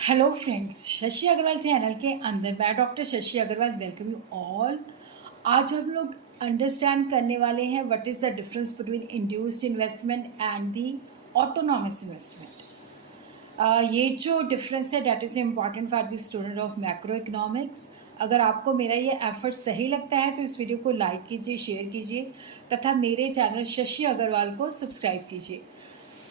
Hello friends, Shashi Agarwal channel के अंदर मैं doctor Shashi Agarwal welcome you all. आज हम लोग अंडरस्टैंड करने वाले हैं what is the difference between induced investment and the autonomous investment. ये जो डिफरेंस है that is important for the student of macroeconomics. अगर आपको मेरा ये एफर्ट सही लगता है तो इस वीडियो को लाइक कीजिए, शेयर कीजिए तथा मेरे चैनल शशि अग्रवाल को सब्सक्राइब कीजिए।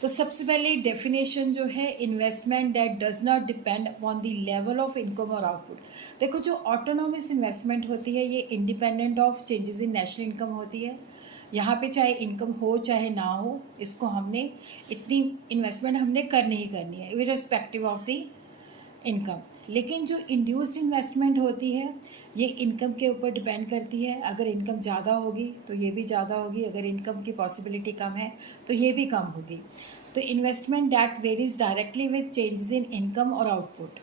तो सबसे पहले डेफिनेशन जो है, investment that does not depend upon the level of income और आउटपुट। देखो, जो ऑटोनॉमस इन्वेस्टमेंट होती है ये independent of changes in national income होती है। यहाँ पे चाहे इनकम हो चाहे ना हो, इसको हमने इतनी इन्वेस्टमेंट हमने करनी ही करनी है इररिस्पेक्टिव ऑफ द इनकम। लेकिन जो इंड्यूस्ड इन्वेस्टमेंट होती है ये इनकम के ऊपर डिपेंड करती है। अगर इनकम ज़्यादा होगी तो ये भी ज़्यादा होगी, अगर इनकम की पॉसिबिलिटी कम है तो ये भी कम होगी। तो investment that varies directly with changes in income और आउटपुट।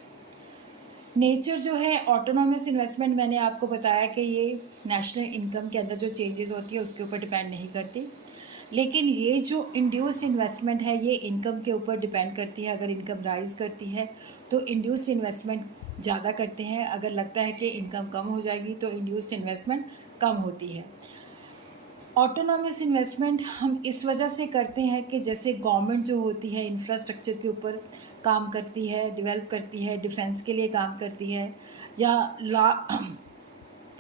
नेचर जो है ऑटोनॉमस इन्वेस्टमेंट, मैंने आपको बताया कि ये नेशनल इनकम के अंदर जो चेंजेस होती है उसके ऊपर डिपेंड नहीं करती। लेकिन ये जो इंड्यूस्ड इन्वेस्टमेंट है ये इनकम के ऊपर डिपेंड करती है। अगर इनकम राइज करती है तो इंड्यूस्ड इन्वेस्टमेंट ज़्यादा करते हैं, अगर लगता है कि इनकम कम हो जाएगी तो इंड्यूस्ड इन्वेस्टमेंट कम होती है। ऑटोनॉमस इन्वेस्टमेंट हम इस वजह से करते हैं कि जैसे गवर्नमेंट जो होती है इंफ्रास्ट्रक्चर के ऊपर काम करती है, डेवलप करती है, डिफेंस के लिए काम करती है, या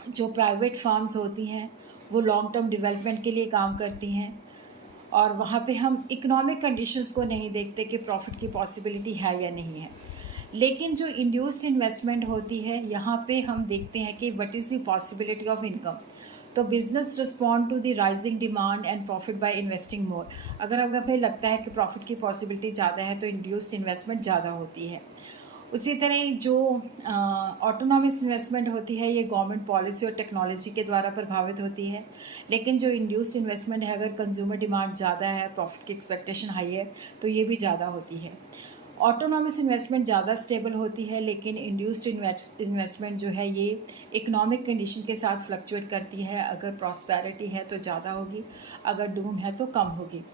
जो प्राइवेट फार्म्स होती हैं वो लॉन्ग टर्म डेवलपमेंट के लिए काम करती हैं। और वहाँ पे हम इकोनॉमिक कंडीशंस को नहीं देखते कि प्रॉफिट की पॉसिबिलिटी है या नहीं है। लेकिन जो इंड्यूस्ड इन्वेस्टमेंट होती है यहाँ पे हम देखते हैं कि what is the possibility of income. तो business respond to the rising demand and profit by investing more. अगर हमें लगता है कि प्रॉफिट की पॉसिबिलिटी ज़्यादा है तो इंड्यूस्ड इन्वेस्टमेंट ज़्यादा होती है। उसी तरह जो ऑटोनॉमस इन्वेस्टमेंट होती है ये गवर्नमेंट पॉलिसी और टेक्नोलॉजी के द्वारा प्रभावित होती है। लेकिन जो इंड्यूस्ड इन्वेस्टमेंट है, अगर कंज्यूमर डिमांड ज़्यादा है, प्रॉफिट की एक्सपेक्टेशन हाई है तो ये भी ज़्यादा होती है। ऑटोनॉमस इन्वेस्टमेंट ज़्यादा स्टेबल होती है, लेकिन इंड्यूस्ड इन्वेस्टमेंट जो है ये इकोनॉमिक कंडीशन के साथ फ्लक्चुएट करती है। अगर प्रॉस्पेरिटी है तो ज़्यादा होगी, अगर डूम है तो कम होगी।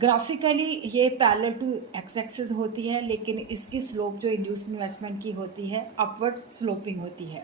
ग्राफिकली ये पैरेलल टू एक्स एक्सिस होती है, लेकिन इसकी स्लोप जो इंड्यूस्ड इन्वेस्टमेंट की होती है अपवर्ड स्लोपिंग होती है।